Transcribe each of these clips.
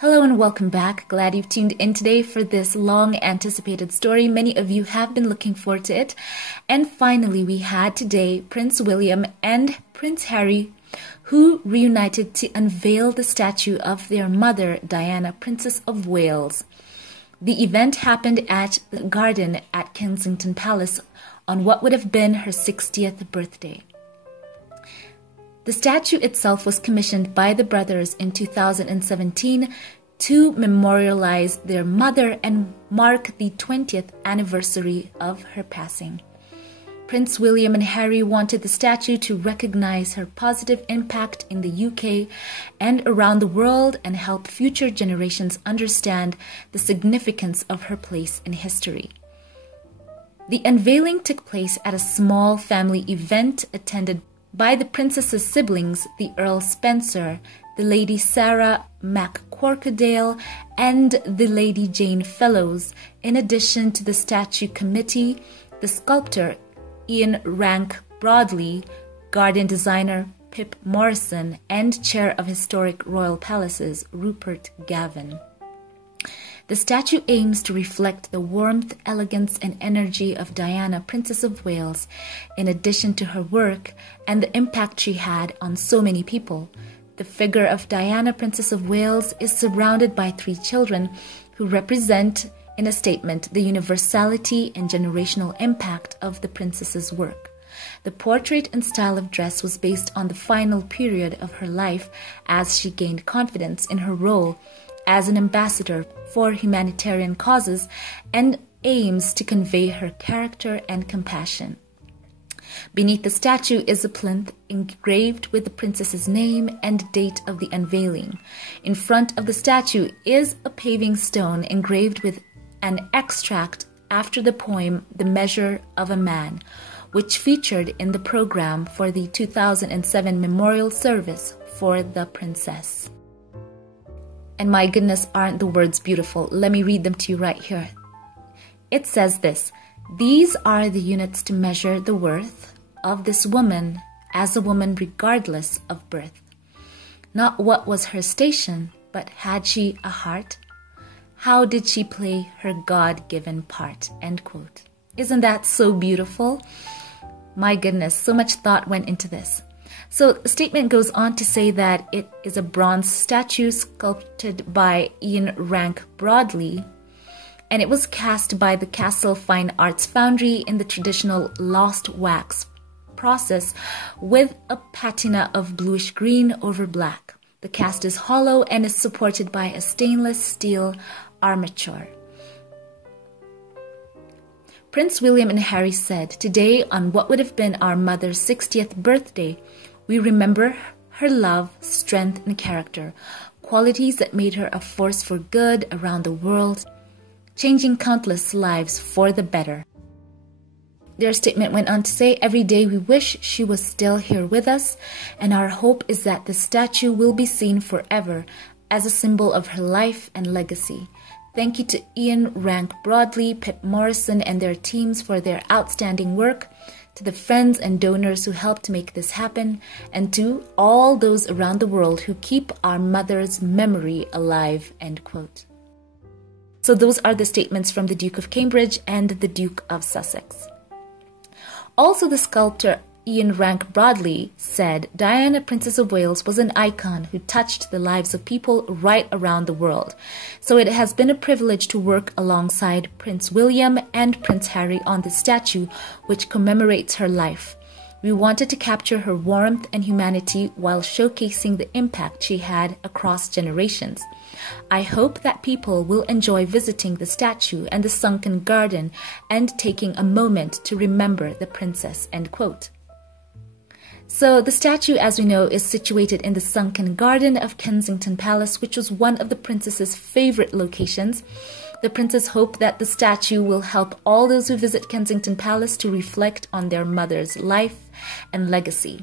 Hello and welcome back. Glad you've tuned in today for this long-anticipated story. Many of you have been looking forward to it. And finally, we had today Prince William and Prince Harry, who reunited to unveil the statue of their mother, Diana, Princess of Wales. The event happened at the Garden at Kensington Palace on what would have been her 60th birthday. The statue itself was commissioned by the brothers in 2017 to memorialize their mother and mark the 20th anniversary of her passing. Prince William and Harry wanted the statue to recognize her positive impact in the UK and around the world and help future generations understand the significance of her place in history. The unveiling took place at a small family event attended by the princess's siblings, the Earl Spencer, the Lady Sarah McCorquodale, and the Lady Jane Fellows, in addition to the statue committee, the sculptor Ian Rank Broadley, garden designer Pip Morrison, and chair of Historic Royal Palaces Rupert Gavin. The statue aims to reflect the warmth, elegance, and energy of Diana, Princess of Wales, in addition to her work and the impact she had on so many people. The figure of Diana, Princess of Wales, is surrounded by 3 children who represent, in a statement, the universality and generational impact of the princess's work. The portrait and style of dress was based on the final period of her life as she gained confidence in her role as an ambassador for humanitarian causes and aims to convey her character and compassion. Beneath the statue is a plinth engraved with the princess's name and date of the unveiling. In front of the statue is a paving stone engraved with an extract after the poem The Measure of a Man, which featured in the program for the 2007 memorial service for the princess. And my goodness, aren't the words beautiful? Let me read them to you right here. It says this: "These are the units to measure the worth of this woman as a woman regardless of birth. Not what was her station, but had she a heart? How did she play her God-given part?" End quote. Isn't that so beautiful? My goodness, so much thought went into this. So the statement goes on to say that it is a bronze statue sculpted by Ian Rank Broadley, and it was cast by the Castle Fine Arts Foundry in the traditional lost wax process with a patina of bluish green over black. The cast is hollow and is supported by a stainless steel armature. Prince William and Harry said, "Today, on what would have been our mother's 60th birthday, we remember her love, strength, and character, qualities that made her a force for good around the world, changing countless lives for the better." Their statement went on to say, "Every day we wish she was still here with us, and our hope is that the statue will be seen forever as a symbol of her life and legacy. Thank you to Ian Rank Broadley, Pip Morrison, and their teams for their outstanding work, to the friends and donors who helped to make this happen, and to all those around the world who keep our mother's memory alive." End quote. So those are the statements from the Duke of Cambridge and the Duke of Sussex. Also, the sculptor Ian Rank Broadley said, "Diana, Princess of Wales, was an icon who touched the lives of people right around the world. So it has been a privilege to work alongside Prince William and Prince Harry on this statue, which commemorates her life. We wanted to capture her warmth and humanity while showcasing the impact she had across generations. I hope that people will enjoy visiting the statue and the sunken garden and taking a moment to remember the princess." End quote. So the statue, as we know, is situated in the sunken garden of Kensington Palace, which was one of the princess's favorite locations. The princess hoped that the statue will help all those who visit Kensington Palace to reflect on their mother's life and legacy.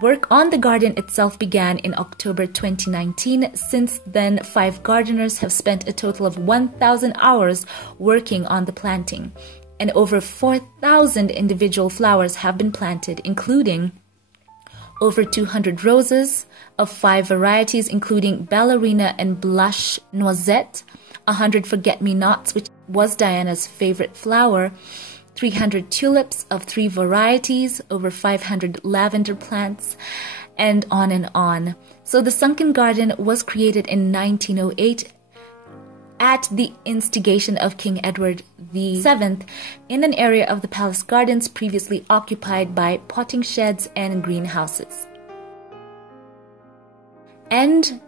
Work on the garden itself began in October 2019. Since then, 5 gardeners have spent a total of 1,000 hours working on the planting, and over 4,000 individual flowers have been planted, including over 200 roses of 5 varieties, including ballerina and blush noisette, 100 forget-me-nots, which was Diana's favorite flower, 300 tulips of 3 varieties, over 500 lavender plants, and on and on. So the sunken garden was created in 1908 at the instigation of King Edward VII in an area of the palace gardens previously occupied by potting sheds and greenhouses. And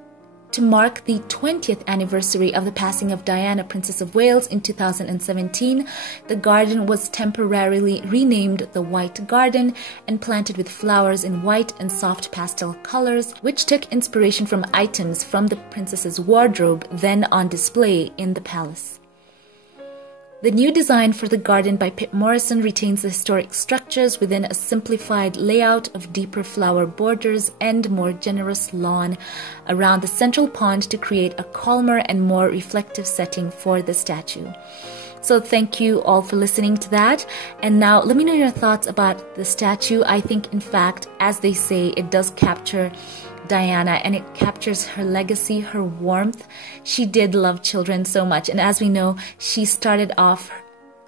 to mark the 20th anniversary of the passing of Diana, Princess of Wales, in 2017, the garden was temporarily renamed the White Garden and planted with flowers in white and soft pastel colors, which took inspiration from items from the princess's wardrobe then on display in the palace. The new design for the garden by Pip Morrison retains the historic structures within a simplified layout of deeper flower borders and more generous lawn around the central pond to create a calmer and more reflective setting for the statue. So thank you all for listening to that. And now let me know your thoughts about the statue. I think, in fact, as they say, it does capture Diana, and it captures her legacy, her warmth. She did love children so much, and as we know, she started off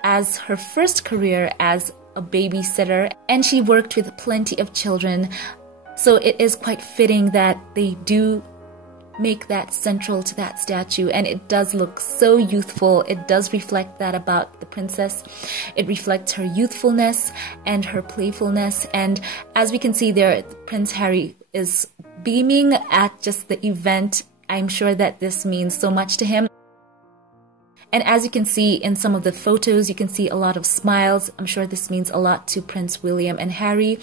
as her first career as a babysitter, and she worked with plenty of children. So it is quite fitting that they do make that central to that statue, and it does look so youthful. It does reflect that about the princess. It reflects her youthfulness and her playfulness, and as we can see there, Prince Harry is beaming at just the event. I'm sure that this means so much to him. And as you can see in some of the photos, you can see a lot of smiles. I'm sure this means a lot to Prince William and Harry.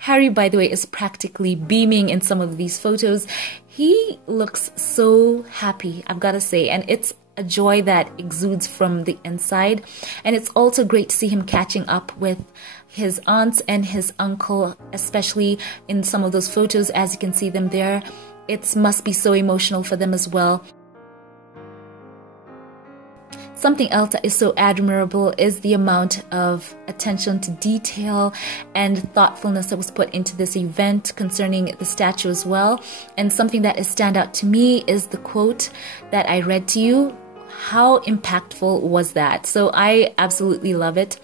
Harry, by the way, is practically beaming in some of these photos. He looks so happy, I've got to say, and it's a joy that exudes from the inside. And it's also great to see him catching up with his aunts and his uncle, especially in some of those photos, as you can see them there. It must be so emotional for them as well. Something else that is so admirable is the amount of attention to detail and thoughtfulness that was put into this event concerning the statue as well. And something that is stand out to me is the quote that I read to you. How impactful was that? So I absolutely love it.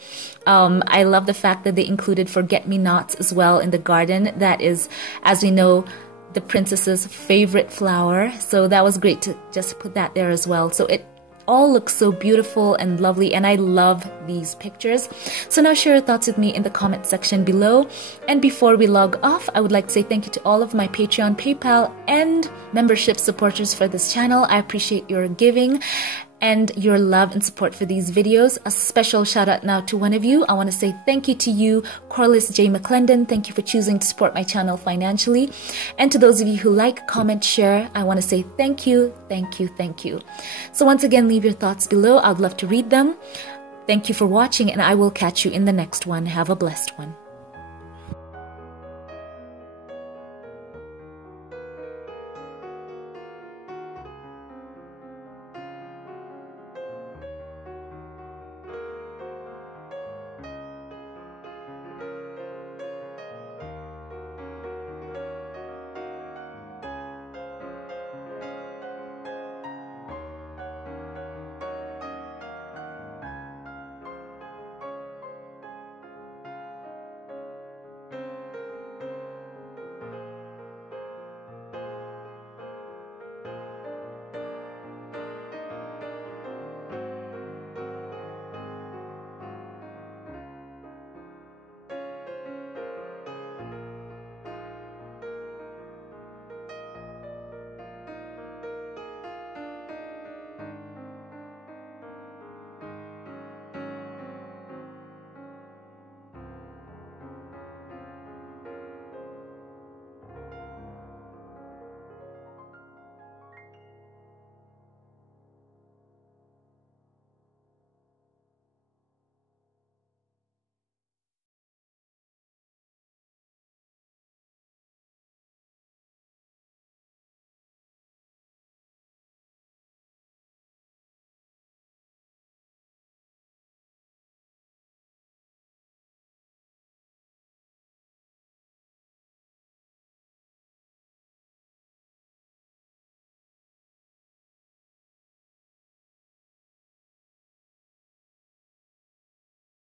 I love the fact that they included forget-me-nots as well in the garden. That is, as we know, the princess's favorite flower. So that was great to just put that there as well. So it all looks so beautiful and lovely, and I love these pictures. So now share your thoughts with me in the comment section below. And before we log off, I would like to say thank you to all of my Patreon, PayPal, and membership supporters for this channel. I appreciate your giving and your love and support for these videos. A special shout out now to one of you. I want to say thank you to you, Corliss J. McClendon. Thank you for choosing to support my channel financially. And to those of you who like, comment, share, I want to say thank you, thank you, thank you. So once again, leave your thoughts below. I'd love to read them. Thank you for watching, and I will catch you in the next one. Have a blessed one.